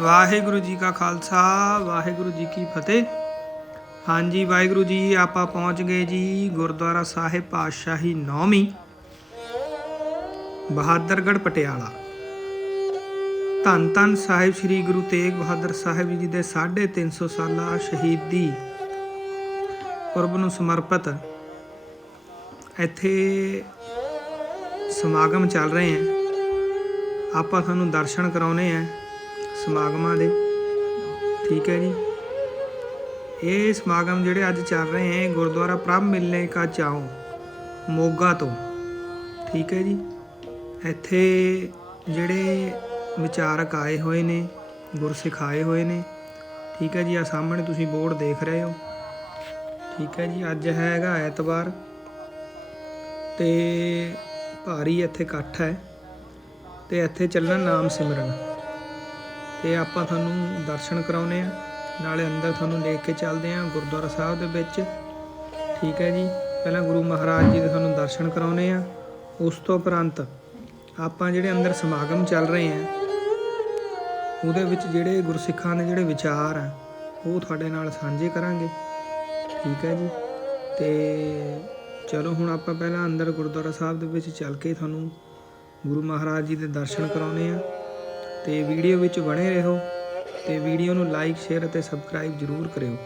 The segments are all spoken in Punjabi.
ਵਾਹਿਗੁਰੂ ਜੀ ਕਾ ਖਾਲਸਾ, ਵਾਹਿਗੁਰੂ ਜੀ ਕੀ ਫਤਿਹ। ਹਾਂਜੀ, ਵਾਹਿਗੁਰੂ ਜੀ, ਆਪਾਂ ਪਹੁੰਚ ਗਏ ਜੀ ਗੁਰਦੁਆਰਾ ਸਾਹਿਬ ਪਾਤਸ਼ਾਹੀ ਨੌਵੀਂ, ਬਹਾਦਰਗੜ੍ਹ ਪਟਿਆਲਾ। ਧੰਨ ਧੰਨ ਸਾਹਿਬ ਸ੍ਰੀ ਗੁਰੂ ਤੇਗ ਬਹਾਦਰ ਸਾਹਿਬ ਜੀ ਦੇ 350 ਸਾਲਾ ਸ਼ਹੀਦੀ ਪੁਰਬ ਨੂੰ ਸਮਰਪਿਤ ਇੱਥੇ ਸਮਾਗਮ ਚੱਲ ਰਹੇ ਹੈ। ਆਪਾਂ ਤੁਹਾਨੂੰ ਦਰਸ਼ਨ ਕਰਾਉਨੇ ਆ ਸਮਾਗਮਾਂ ਦੇ। ਠੀਕ ਹੈ ਜੀ। ਇਹ ਸਮਾਗਮ ਜਿਹੜੇ ਅੱਜ ਚੱਲ ਰਹੇ ਹੈ, ਗੁਰਦੁਆਰਾ ਪ੍ਰਭ ਮਿਲਨੇ ਕਾ ਚਾਓ ਮੋਗਾ ਤੋਂ। ਠੀਕ ਹੈ ਜੀ। ਇੱਥੇ ਜਿਹੜੇ ਵਿਚਾਰਕ ਆਏ ਹੋਏ ਨੇ, ਗੁਰਸਿੱਖ ਆਏ ਹੋਏ ਨੇ, ਠੀਕ ਹੈ ਜੀ। ਆ ਸਾਹਮਣੇ ਤੁਸੀਂ ਬੋਰਡ ਦੇਖ ਰਹੇ ਹੋ। ਠੀਕ ਹੈ ਜੀ। ਅੱਜ ਹੈਗਾ ਐਤਵਾਰ ਤੇ ਭਾਰੀ ਇੱਥੇ ਇਕੱਠ ਹੈ। ਤੇ ਇੱਥੇ ਚੱਲਣਾ ਨਾਮ ਸਿਮਰਨ। ਤੇ ਆਪਾਂ ਤੁਹਾਨੂੰ ਦਰਸ਼ਨ ਕਰਾਉਨੇ ਆ ਨਾਲੇ ਅੰਦਰ ਤੁਹਾਨੂੰ ਲੈ ਕੇ ਚੱਲਦੇ ਆ ਗੁਰਦੁਆਰਾ ਸਾਹਿਬ ਦੇ ਵਿੱਚ। ਠੀਕ ਹੈ ਜੀ। ਪਹਿਲਾਂ ਗੁਰੂ ਮਹਾਰਾਜ ਜੀ ਦੇ ਤੁਹਾਨੂੰ ਦਰਸ਼ਨ ਕਰਾਉਨੇ ਆ ਉਸ ਤੋਂ ਉਪਰੰਤ ਆਪਾਂ ਜਿਹੜੇ ਅੰਦਰ ਸਮਾਗਮ ਚੱਲ ਰਹੇ ਆ ਉਹਦੇ ਵਿੱਚ ਜਿਹੜੇ ਗੁਰਸਿੱਖਾਂ ਦੇ ਜਿਹੜੇ ਵਿਚਾਰ ਆ, ਉਹ ਤੁਹਾਡੇ ਨਾਲ ਸਾਂਝੇ ਕਰਾਂਗੇ। ਠੀਕ ਹੈ ਜੀ। ਤੇ ਚਲੋ ਹੁਣ ਆਪਾਂ ਪਹਿਲਾਂ ਅੰਦਰ ਗੁਰਦੁਆਰਾ ਸਾਹਿਬ ਦੇ ਵਿੱਚ ਚੱਲ ਕੇ ਤੁਹਾਨੂੰ ਗੁਰੂ ਮਹਾਰਾਜ ਜੀ ਦੇ ਦਰਸ਼ਨ ਕਰਾਉਨੇ ਆ ਤੇ ਵੀਡੀਓ ਵਿੱਚ ਬਣੇ ਰਹੋ ਤੇ ਵੀਡੀਓ ਨੂੰ ਲਾਈਕ ਸ਼ੇਅਰ ਅਤੇ ਸਬਸਕ੍ਰਾਈਬ ਜ਼ਰੂਰ ਕਰਿਓ।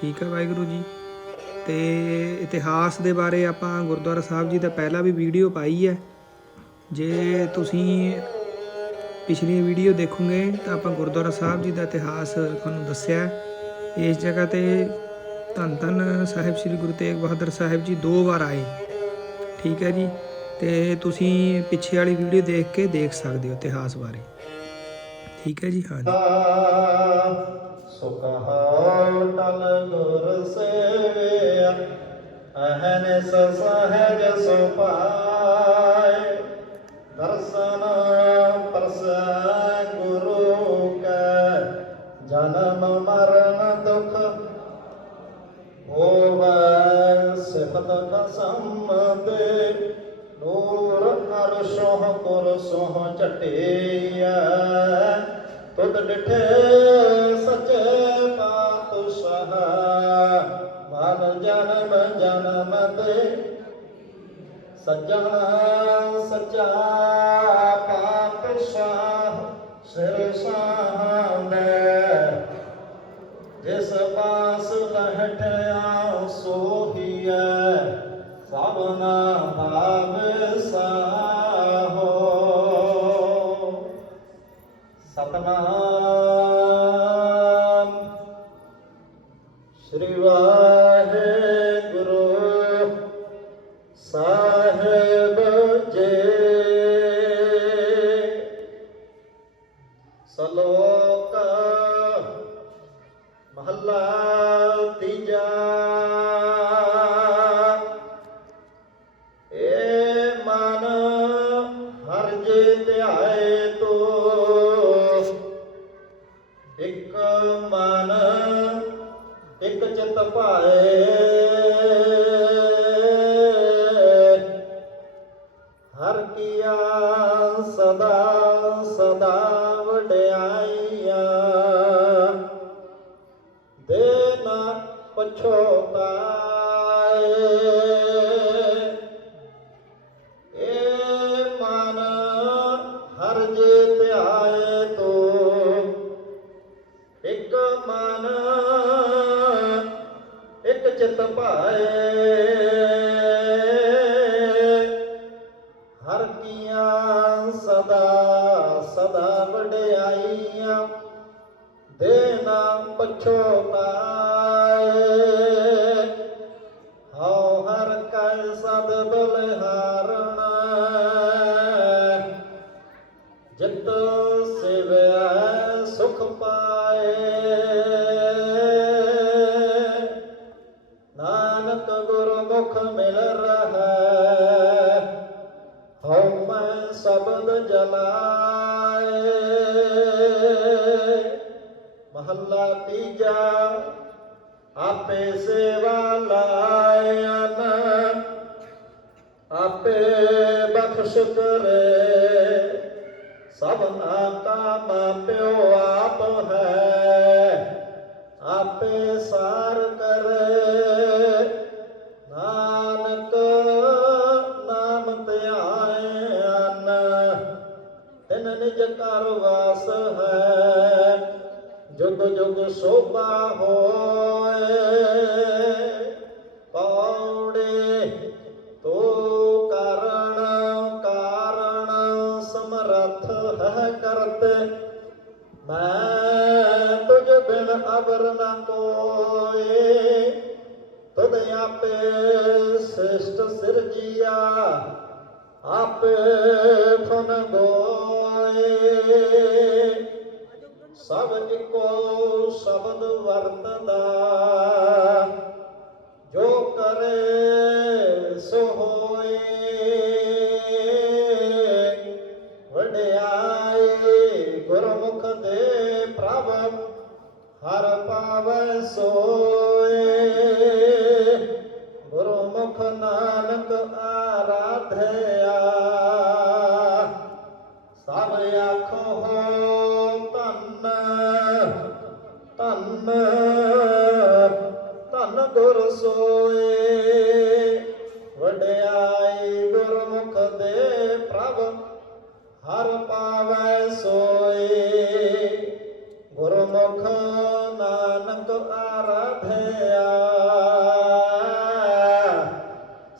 ਠੀਕ ਹੈ ਵਾਹਿਗੁਰੂ ਜੀ। ਤੇ ਇਤਿਹਾਸ ਦੇ ਬਾਰੇ ਆਪਾਂ ਗੁਰਦੁਆਰਾ ਸਾਹਿਬ ਜੀ ਦਾ ਪਹਿਲਾਂ ਵੀ ਵੀਡੀਓ ਪਾਈ ਹੈ। ਜੇ ਤੁਸੀਂ ਪਿਛਲੀ ਵੀਡੀਓ ਦੇਖੋਗੇ ਤਾਂ ਆਪਾਂ ਗੁਰਦੁਆਰਾ ਸਾਹਿਬ ਜੀ ਦਾ ਇਤਿਹਾਸ ਤੁਹਾਨੂੰ ਦੱਸਿਆ ਇਸ ਜਗ੍ਹਾ ਤੇ ਧੰਨ ਧੰਨ ਸਾਹਿਬ ਸ੍ਰੀ ਗੁਰੂ ਤੇਗ ਬਹਾਦਰ ਸਾਹਿਬ ਜੀ ਦੋ ਵਾਰ ਆਏ। ਠੀਕ ਹੈ ਜੀ। ਤੇ ਤੁਸੀਂ ਪਿੱਛੇ ਵਾਲੀ ਵੀਡੀਓ ਦੇਖ ਕੇ ਦੇਖ ਸਕਦੇ ਹੋ ਇਤਿਹਾਸ ਬਾਰੇ। ਠੀਕ ਹੈ ਜੀ ਹਾਂਜੀ ਸੁਖਾਉ ਟਲ ਗੁਰ ਸੇਵਿਆ ਅਹਨਿਸ ਸਹਜ ਸੁਪਾਏ ਦਰਸ਼ਨ ਪਰਸੈ ਗੁਰੂ ਕੈ, ਜਨਮ ਮਰਨ ਦੁਖ ਹੋਵੈ, ਸਿਫਤ ਕਸਮ ਦੇ। ਨੂਰ ਅਰਸ਼ੋਹ ਕੁਰਸੋਹ ਝਟਿਆ ਤੁਧ ਡਿਠੇ ਸਚੇ ਪਾਤਸ਼ਾਹ ਮਨ ਜਨਮ ਜਨਮ ਤੇ ਸੱਜਣ ਸੱਚਾ ਪਾਤਸ਼ਾਹ ਸਿਰ ਸਾਹਮਣੇ ਜਿਸ ਪਾਸ ਬਹਿਠਿਆ ਸਤਨਾਮ। ਸ੍ਰੀ ਵਾਹਿਗੁਰੂ ਸਾਹਿਬ ਜੀ। ਸਲੋਕ ਮਹੱਲਾ ਤੀਜਾ। ਏ ਮਨ ਹਰ ਜੇ ਸਦਾ ਵਡਿਆਈਆ ਦੇ ਨਾ ਪਛੋਤਾਏ ਏ ਮਨ ਹਰ ਜੇ ਧਿਆਏ ਤੋ, ਇੱਕ ਮਨ, ਇੱਕ ਚਿਤ ਭਾਏ ਸ਼ਬਦ ਜਲਾਏ, ਮਹੱਲਾ ਤੀਜਾ ਆਪੇ ਸੇਵਾ ਲਾਇਨ ਆਪੇ ਬਖਸ਼ ਕਰੇ ਸਭਨਾ ਕਾ ਮਾਪਿਓ ਆਪ ਹੈ, ਆਪੇ ਸਾਰ ਜੁਗ ਸੋਭਾ ਹੋਏ। ਪੌੜੇ ਤੋ ਕਾਰਣ ਕਾਰਣ ਸਮਰੱਥ ਹੈ ਕਰਤੇ। ਮੈਂ ਤੁਝ ਬਿਨ ਅਬਰ ਨਾ ਕੋਏ। ਤੁਧ ਆਪੇ ਸ੍ਰਿਸ਼ਟ ਸਿਰਜੀਆ, ਆਪੇ ਫਨ ਗੋਏ। ਸਭ ਇੱਕੋ ਸ਼ਬਦ ਵਰਤਦਾ। ਜੋ ਕਰੇ ਗੁਰਮੁਖ ਨਾਨਕ ਆਰਾਧਿਆ।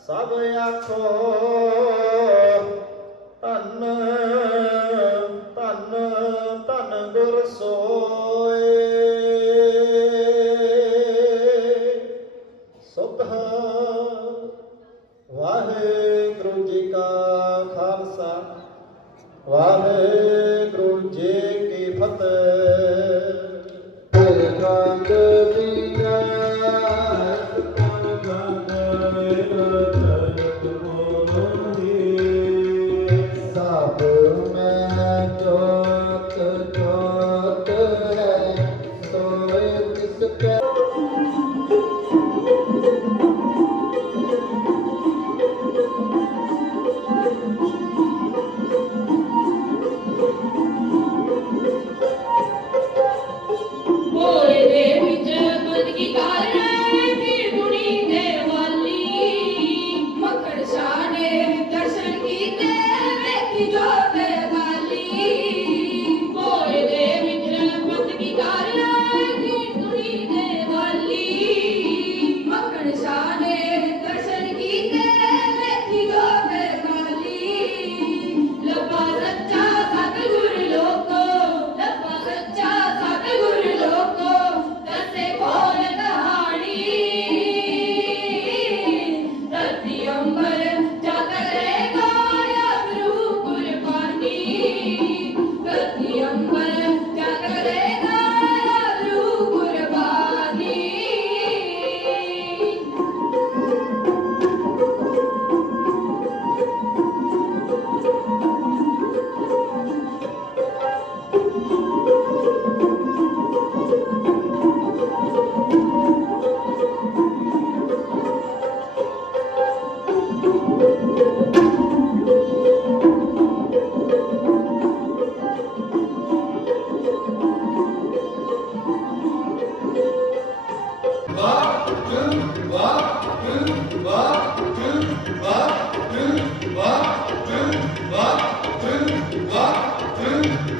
ਸਭ ਆਖੋ uh, uh,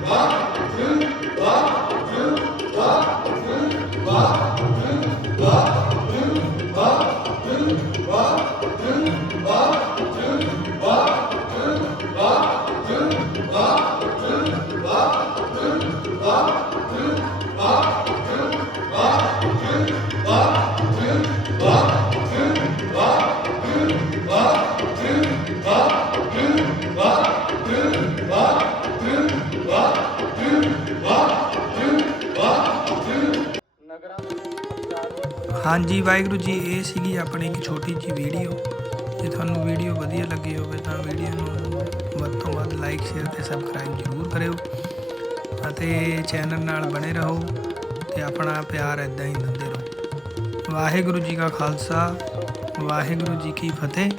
বা ਹਾਂਜੀ, ਵਾਹਿਗੁਰੂ ਜੀ, ਇਹ ਸੀਗੀ ਆਪਣੀ ਇੱਕ ਛੋਟੀ ਜਿਹੀ ਵੀਡੀਓ। ਜੇ ਤੁਹਾਨੂੰ ਵੀਡੀਓ ਵਧੀਆ ਲੱਗੀ ਹੋਵੇ ਤਾਂ ਵੀਡੀਓ ਨੂੰ ਵੱਧ ਤੋਂ ਵੱਧ ਲਾਈਕ ਸ਼ੇਅਰ ਤੇ ਸਬਸਕ੍ਰਾਈਬ ਜ਼ਰੂਰ ਕਰਿਓ ਅਤੇ ਚੈਨਲ ਨਾਲ ਬਣੇ ਰਹੋ ਤੇ ਆਪਣਾ ਪਿਆਰ ਇਦਾਂ ਹੀ ਦਿੰਦੇ ਰਹੋ। ਵਾਹਿਗੁਰੂ ਜੀ ਕਾ ਖਾਲਸਾ, ਵਾਹਿਗੁਰੂ ਜੀ ਕੀ ਫਤਿਹ।